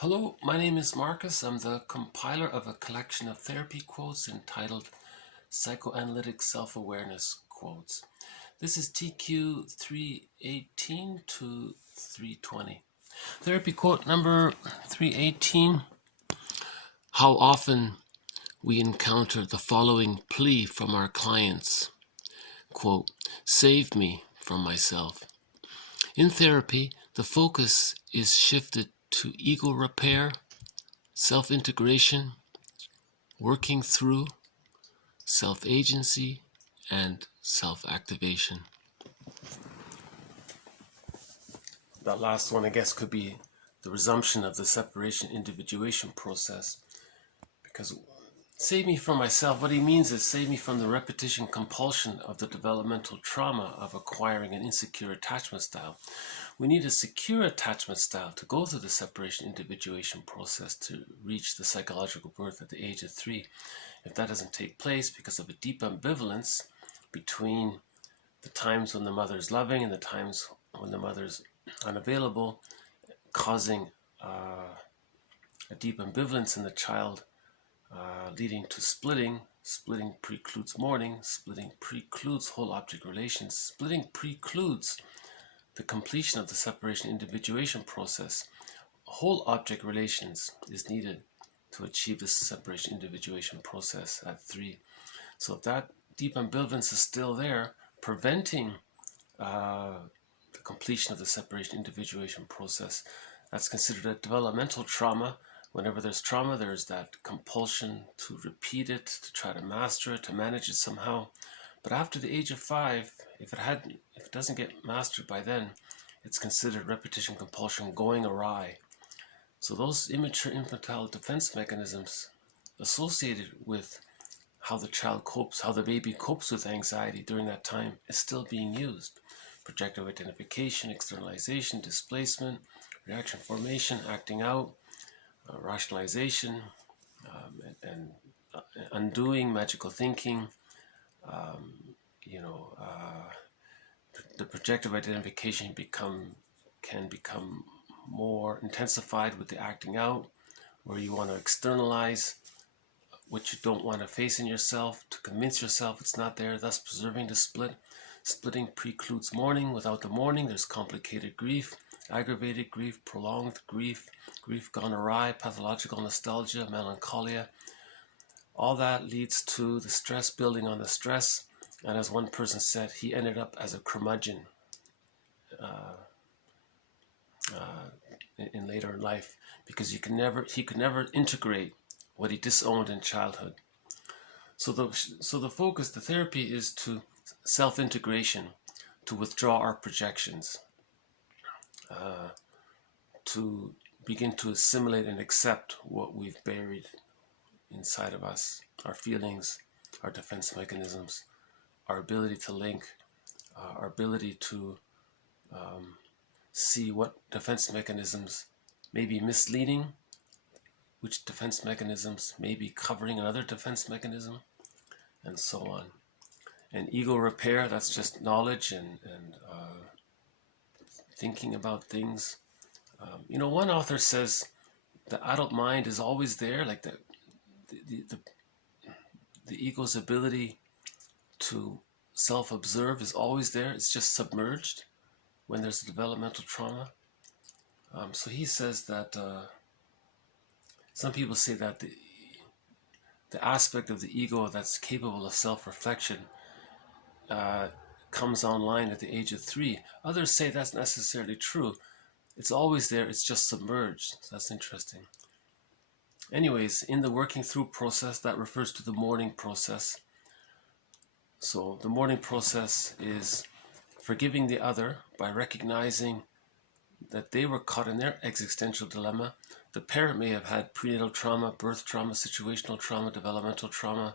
Hello, my name is Marcus. I'm the compiler of a collection of therapy quotes entitled Psychoanalytic Self-Awareness Quotes. This is TQ 318 to 320. Therapy quote number 318. How often we encounter the following plea from our clients. Quote, "Save me from myself." In therapy, the focus is shifted to ego repair, self-integration, working through, self-agency, and self-activation. That last one, I guess, could be the resumption of the separation individuation process. Because save me from myself, what he means is save me from the repetition compulsion of the developmental trauma of acquiring an insecure attachment style. We need a secure attachment style to go through the separation individuation process to reach the psychological birth at the age of 3. If that doesn't take place because of a deep ambivalence between the times when the mother is loving and the times when the mother is unavailable, causing a deep ambivalence in the child, leading to splitting. Splitting precludes mourning. Splitting precludes whole object relations. Splitting precludes the completion of the separation individuation process. Whole object relations is needed to achieve this separation individuation process at 3. So if that deep ambivalence is still there, preventing the completion of the separation individuation process, that's considered a developmental trauma. Whenever there's trauma, there's that compulsion to repeat it, to try to master it, to manage it somehow. But after the age of 5, if it doesn't get mastered by then, it's considered repetition compulsion going awry. So those immature infantile defense mechanisms associated with how the child copes, how the baby copes with anxiety during that time is still being used. Projective identification, externalization, displacement, reaction formation, acting out, rationalization, and undoing, magical thinking, the projective identification can become more intensified with the acting out, where you want to externalize what you don't want to face in yourself to convince yourself it's not there, thus preserving the split. Splitting precludes mourning. Without the mourning, there's complicated grief, aggravated grief, prolonged grief, grief gone awry, pathological nostalgia, melancholia. All that leads to the stress building on the stress. And as one person said, he ended up as a curmudgeon in later life because he could never integrate what he disowned in childhood. So the focus, the therapy is to self-integration, to withdraw our projections, to begin to assimilate and accept what we've buried inside of us, our feelings, our defense mechanisms, our ability to link, our ability to see what defense mechanisms may be misleading, which defense mechanisms may be covering another defense mechanism, and so on. And ego repair, that's just knowledge and thinking about things. One author says the adult mind is always there, like the ego's ability to self-observe is always there. It's just submerged when there's a developmental trauma. So he says that some people say that the aspect of the ego that's capable of self-reflection comes online at the age of 3. Others say that's necessarily true. It's always there, it's just submerged. So that's interesting. Anyways, in the working through process, that refers to the mourning process. So the mourning process is forgiving the other by recognizing that they were caught in their existential dilemma. The parent may have had prenatal trauma, birth trauma, situational trauma, developmental trauma,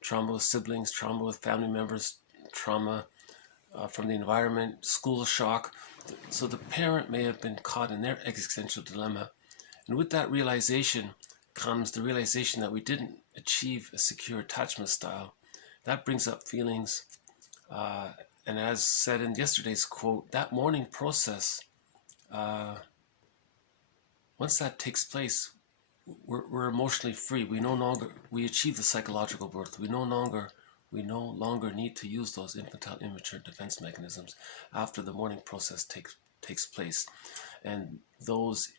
trauma with siblings, trauma with family members, trauma from the environment, school shock. So the parent may have been caught in their existential dilemma. And with that realization comes the realization that we didn't achieve a secure attachment style. That brings up feelings. And as said in yesterday's quote, that mourning process once that takes place, we're emotionally free. We achieve the psychological birth. We no longer need to use those infantile immature defense mechanisms after the mourning process takes place. And those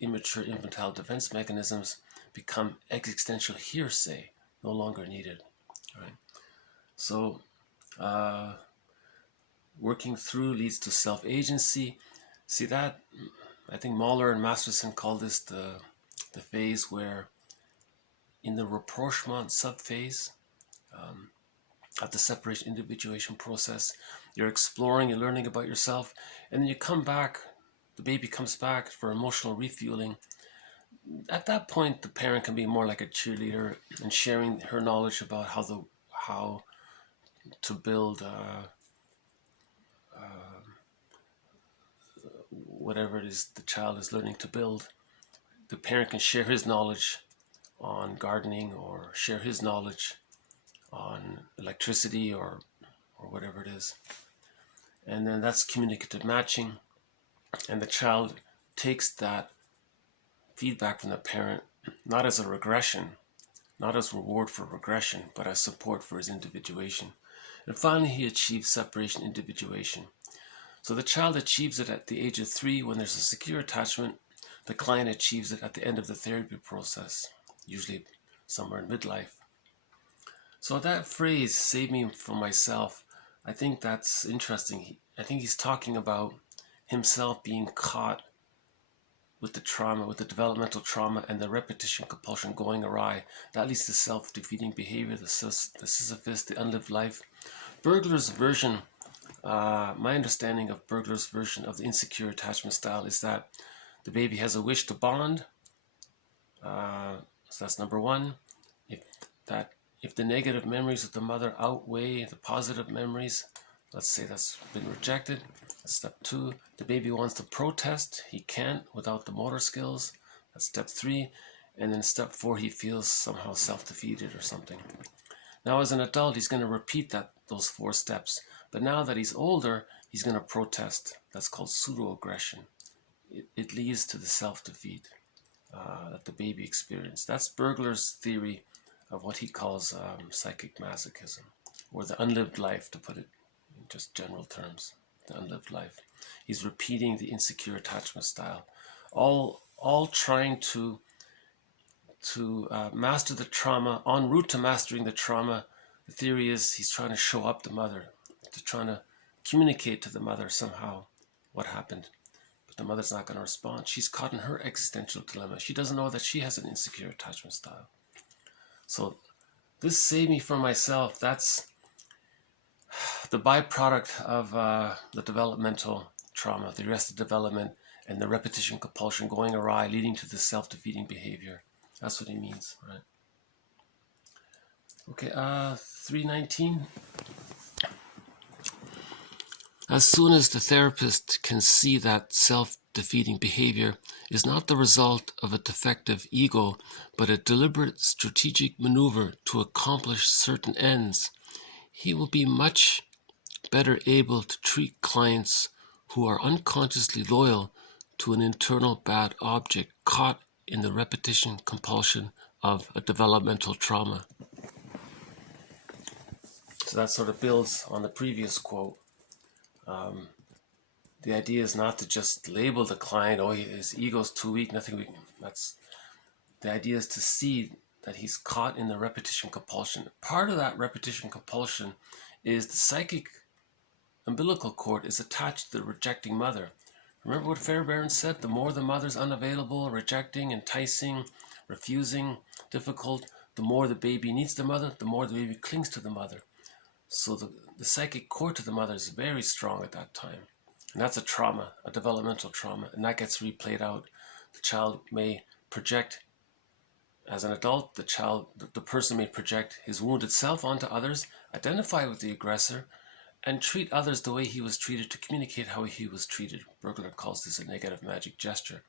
immature infantile defense mechanisms become existential hearsay, no longer needed. Right? So working through leads to self-agency. See that? I think Mahler and Masterson call this the phase where, in the rapprochement subphase of the separation individuation process, you're exploring, you're learning about yourself, and then you come back, the baby comes back for emotional refueling. At that point, the parent can be more like a cheerleader and sharing her knowledge about how to build whatever it is the child is learning to build. The parent can share his knowledge on gardening, or share his knowledge on electricity, or whatever it is. And then that's communicative matching. And the child takes that feedback from the parent not as a regression, not as reward for regression, but as support for his individuation. And finally, he achieves separation individuation. So the child achieves it at the age of 3 when there's a secure attachment. The client achieves it at the end of the therapy process, usually somewhere in midlife. So that phrase, save me from myself, I think that's interesting. I think he's talking about himself being caught with the trauma, with the developmental trauma and the repetition compulsion going awry. That leads to self-defeating behavior, the Sisyphus, the unlived life. Bergler's version, my understanding of Bergler's version of the insecure attachment style is that the baby has a wish to bond. So that's number 1. If the negative memories of the mother outweigh the positive memories, let's say that's been rejected. That's step 2. The baby wants to protest. He can't without the motor skills. That's step 3. And then step 4, he feels somehow self-defeated or something. Now as an adult, he's going to repeat those 4 steps. But now that he's older, he's going to protest. That's called pseudo-aggression. It leads to the self-defeat that the baby experienced. That's Bergler's theory of what he calls psychic masochism, or the unlived life, to put it in just general terms, the unlived life. He's repeating the insecure attachment style, all trying to master the trauma. En route to mastering the trauma, the theory is he's trying to show up the mother, trying to communicate to the mother somehow what happened. But the mother's not going to respond. She's caught in her existential dilemma. She doesn't know that she has an insecure attachment style. So this save me from myself, that's the byproduct of the developmental trauma, the arrested development, and the repetition compulsion going awry, leading to the self-defeating behavior. That's what he means, right? Okay, 319. As soon as the therapist can see that self-defeating behavior is not the result of a defective ego, but a deliberate strategic maneuver to accomplish certain ends, he will be much better able to treat clients who are unconsciously loyal to an internal bad object caught in the repetition compulsion of a developmental trauma. So that sort of builds on the previous quote. The idea is not to just label the client, oh, his ego's too weak, nothing we can. The idea is to see that he's caught in the repetition compulsion. Part of that repetition compulsion is the psychic umbilical cord is attached to the rejecting mother. Remember what Fairbairn said? The more the mother's unavailable, rejecting, enticing, refusing, difficult, the more the baby needs the mother, the more the baby clings to the mother. So the psychic cord to the mother is very strong at that time. And that's a trauma, a developmental trauma, and that gets replayed out. The child may project, as an adult, the person may project his wounded self onto others, identify with the aggressor, and treat others the way he was treated to communicate how he was treated. Bergler calls this a negative magic gesture.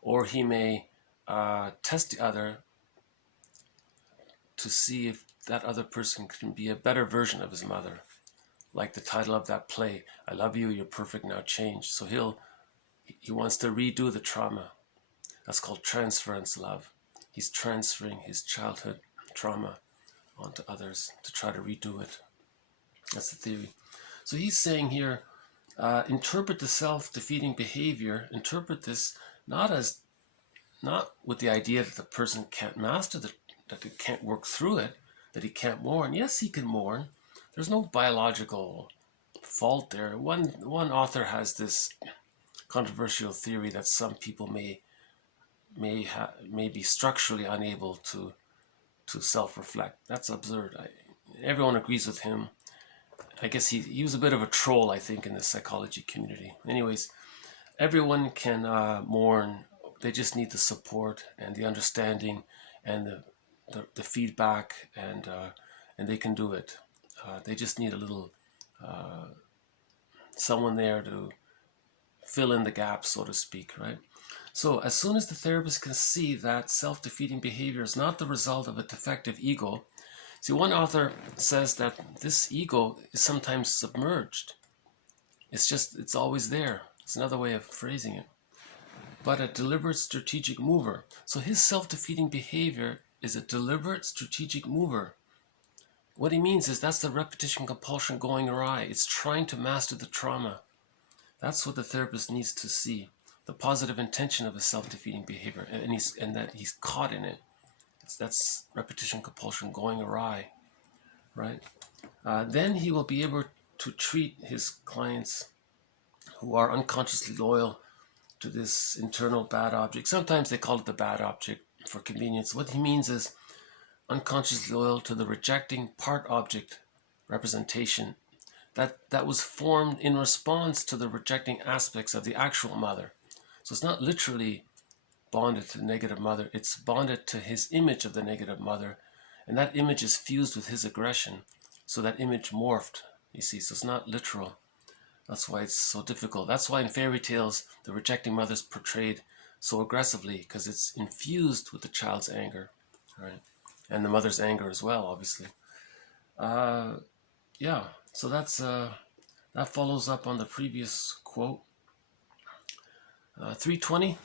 Or he may test the other to see if that other person can be a better version of his mother. Like the title of that play, I love you, you're perfect, now change. So he wants to redo the trauma. That's called transference love. He's transferring his childhood trauma onto others to try to redo it. That's the theory. So he's saying here, interpret the self-defeating behavior, interpret this not with the idea that the person can't master that he can't work through it, that he can't mourn. Yes, he can mourn. There's no biological fault there. One author has this controversial theory that some people may be structurally unable to self-reflect. That's absurd. Everyone agrees with him. I guess he was a bit of a troll, I think, in the psychology community. Anyways, everyone can mourn. They just need the support and the understanding and the feedback, and they can do it. They just need a little someone there to fill in the gaps, so to speak, right? So as soon as the therapist can see that self-defeating behavior is not the result of a defective ego. See, one author says that this ego is sometimes submerged. It's always there. It's another way of phrasing it. But a deliberate strategic mover. So his self-defeating behavior is a deliberate strategic mover. What he means is that's the repetition compulsion going awry. It's trying to master the trauma. That's what the therapist needs to see. The positive intention of a self-defeating behavior, and that he's caught in it. That's repetition compulsion going awry, right? Then he will be able to treat his clients who are unconsciously loyal to this internal bad object. Sometimes they call it the bad object for convenience. What he means is unconsciously loyal to the rejecting part object representation that was formed in response to the rejecting aspects of the actual mother. So it's not literally bonded to the negative mother, it's bonded to his image of the negative mother, and that image is fused with his aggression, so that image morphed, you see. So it's not literal. That's why it's so difficult. That's why in fairy tales the rejecting mother is portrayed so aggressively, because it's infused with the child's anger, right? And the mother's anger as well, obviously. Yeah, so that follows up on the previous quote. 320.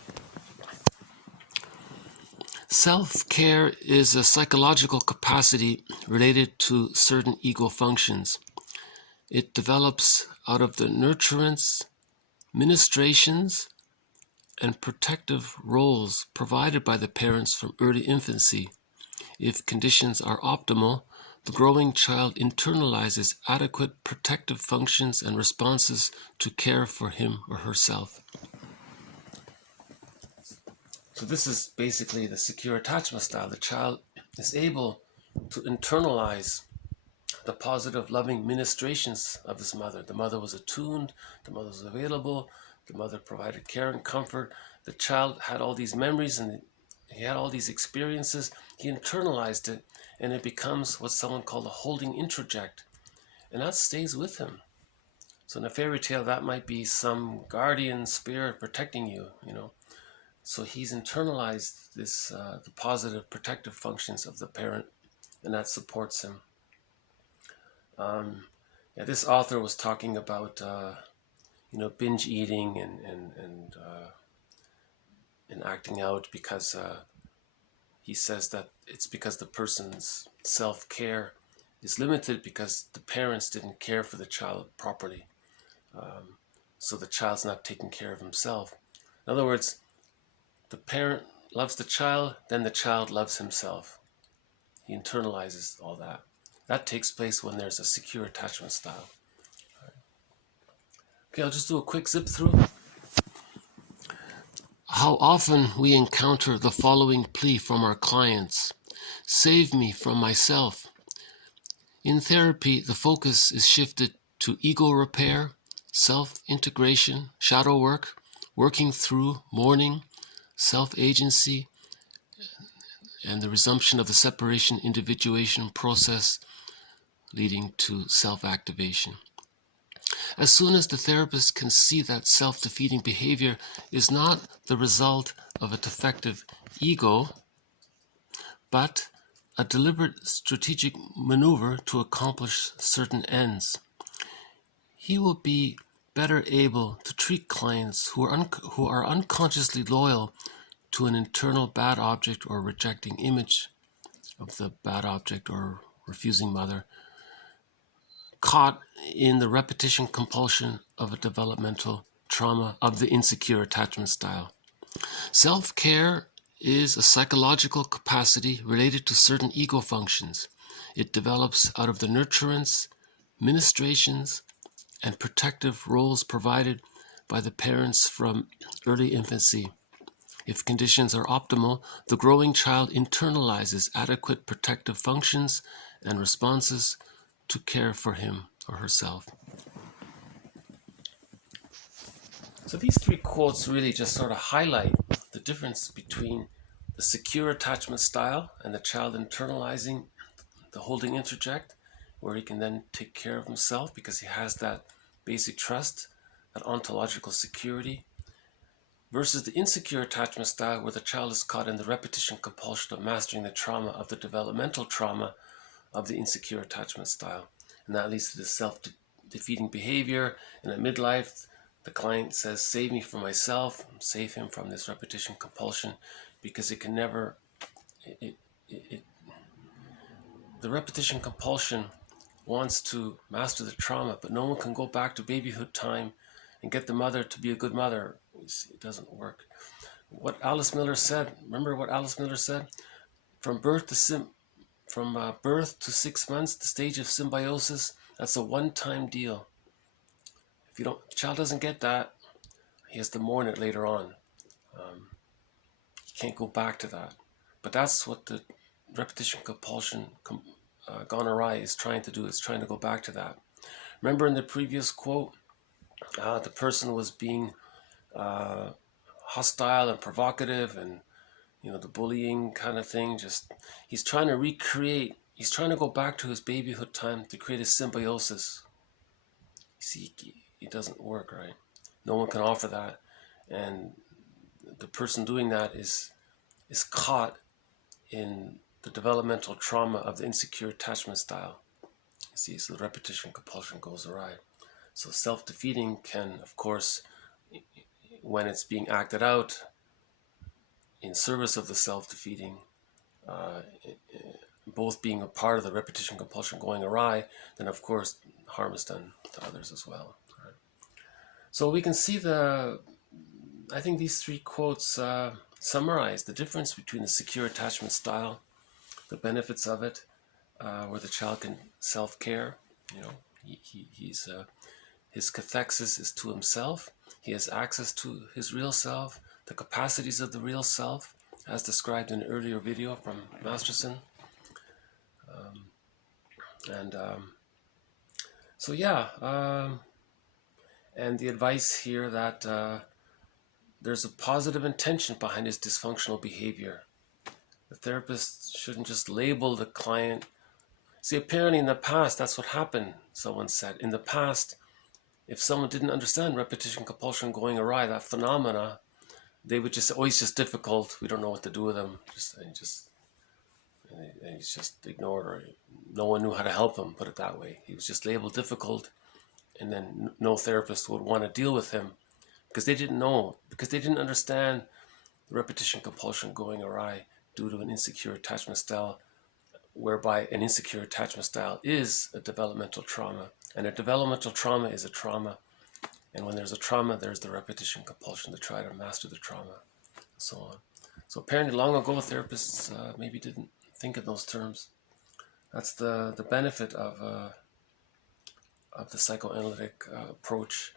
Self-care is a psychological capacity related to certain ego functions. It develops out of the nurturance, ministrations, and protective roles provided by the parents from early infancy. If conditions are optimal, the growing child internalizes adequate protective functions and responses to care for him or herself. So this is basically the secure attachment style. The child is able to internalize the positive, loving ministrations of his mother. The mother was attuned, the mother was available, the mother provided care and comfort. The child had all these memories and he had all these experiences. He internalized it, and it becomes what someone called a holding introject, and that stays with him. So in a fairy tale, that might be some guardian spirit protecting you, you know. So he's internalized this, the positive protective functions of the parent, and that supports him. Yeah, this author was talking about, binge eating and acting out because he says that it's because the person's self-care is limited because the parents didn't care for the child properly. So the child's not taking care of himself. In other words, the parent loves the child, then the child loves himself. He internalizes all that. That takes place when there's a secure attachment style. Okay, I'll just do a quick zip through. How often we encounter the following plea from our clients: save me from myself. In therapy, the focus is shifted to ego repair, self-integration, shadow work, working through mourning, self-agency, and the resumption of the separation individuation process leading to self-activation. As soon as the therapist can see that self-defeating behavior is not the result of a defective ego, but a deliberate strategic maneuver to accomplish certain ends, he will be better able to treat clients who are unconsciously loyal to an internal bad object or rejecting image of the bad object or refusing mother, caught in the repetition compulsion of a developmental trauma of the insecure attachment style. Self-care is a psychological capacity related to certain ego functions. It develops out of the nurturance, ministrations, and protective roles provided by the parents from early infancy. If conditions are optimal, the growing child internalizes adequate protective functions and responses to care for him or herself. So these three quotes really just sort of highlight the difference between the secure attachment style and the child internalizing the holding interject, where he can then take care of himself because he has that basic trust, that ontological security, versus the insecure attachment style where the child is caught in the repetition compulsion of mastering the trauma of the developmental trauma of the insecure attachment style. And that leads to the self-defeating behavior. And at midlife, the client says, save me from myself, save him from this repetition compulsion, because it can never, the repetition compulsion wants to master the trauma, but no one can go back to babyhood time and get the mother to be a good mother. It doesn't work. What Alice Miller said, remember what Alice Miller said? From birth to 6 months, the stage of symbiosis, that's a one-time deal. If the child doesn't get that, he has to mourn it later on. He can't go back to that. But that's what the repetition compulsion gone awry is trying to do. It's trying to go back to that. Remember in the previous quote, the person was being hostile and provocative, and the bullying kind of thing. He's trying to recreate. He's trying to go back to his babyhood time to create a symbiosis. You see, it doesn't work, right? No one can offer that, and the person doing that is caught in the developmental trauma of the insecure attachment style. You see, so the repetition compulsion goes awry. So self-defeating can, of course, when it's being acted out in service of the self-defeating, both being a part of the repetition compulsion going awry, then of course harm is done to others as well. Right? So we can see I think these three quotes summarize the difference between the secure attachment style, the benefits of it, where the child can self-care. His cathexis is to himself. He has access to his real self, the capacities of the real self, as described in an earlier video from Masterson. And the advice here that there's a positive intention behind his dysfunctional behavior. The therapist shouldn't just label the client. See, apparently in the past, that's what happened, someone said. In the past, if someone didn't understand repetition compulsion going awry, that phenomena, they would just say, oh, he's just difficult. We don't know what to do with him. And he's just ignored, or no one knew how to help him, put it that way. He was just labeled difficult, and then no therapist would want to deal with him because they didn't know, because they didn't understand the repetition compulsion going awry due to an insecure attachment style, whereby an insecure attachment style is a developmental trauma, and a developmental trauma is a trauma, and when there's a trauma, there's the repetition compulsion to try to master the trauma, and so on. So apparently long ago, therapists maybe didn't think in those terms. That's the benefit of the psychoanalytic approach,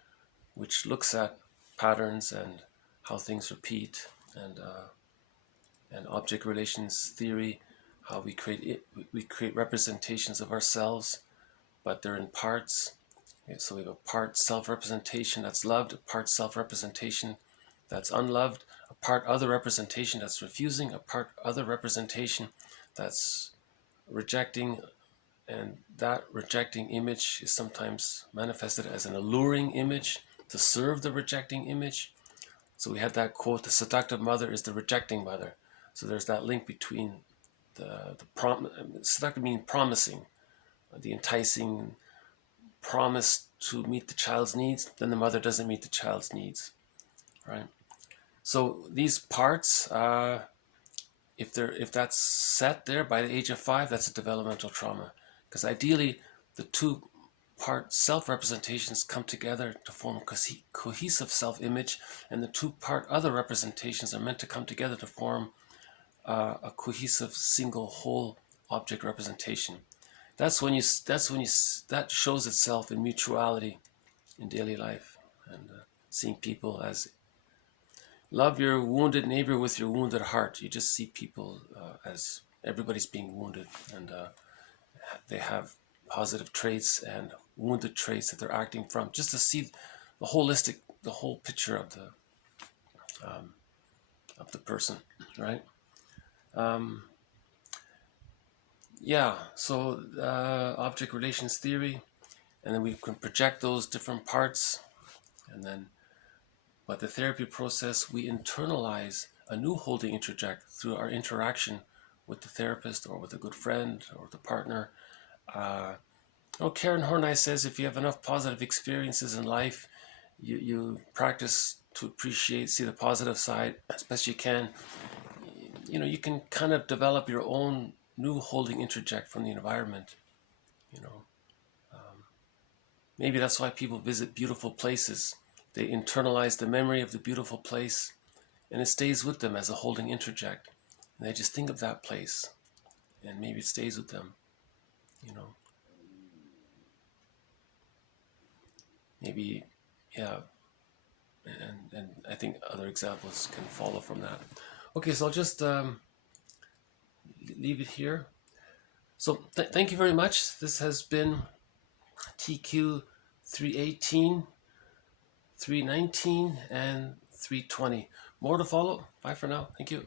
which looks at patterns and how things repeat, and object relations theory, how we create representations of ourselves, but they're in parts. Okay, so we have a part self-representation that's loved, a part self-representation that's unloved, a part other representation that's refusing, a part other representation that's rejecting, and that rejecting image is sometimes manifested as an alluring image to serve the rejecting image. So we had that quote, the seductive mother is the rejecting mother. So there's that link between seductive meaning promising, the enticing promise to meet the child's needs, then the mother doesn't meet the child's needs, right? So these parts, if that's set there by the age of 5, that's a developmental trauma. Because ideally, the two-part self-representations come together to form a cohesive self-image, and the two-part other representations are meant to come together to form a cohesive single whole object representation. That shows itself in mutuality in daily life, and seeing people as love your wounded neighbor with your wounded heart. You just see people as everybody's being wounded, and they have positive traits and wounded traits that they're acting from, just to see the whole picture of the person, right? Yeah, so object relations theory, and then we can project those different parts, and then by the therapy process, we internalize a new holding interject through our interaction with the therapist or with a good friend or the partner. Karen Horney says if you have enough positive experiences in life, you practice to appreciate, see the positive side as best you can. You can kind of develop your own new holding interject from the environment. Maybe that's why people visit beautiful places. They internalize the memory of the beautiful place, and it stays with them as a holding interject. And they just think of that place, and maybe it stays with them. Maybe, yeah. And I think other examples can follow from that. Okay, so I'll just leave it here. So thank you very much. This has been TQ 318, 319, and 320. More to follow. Bye for now. Thank you.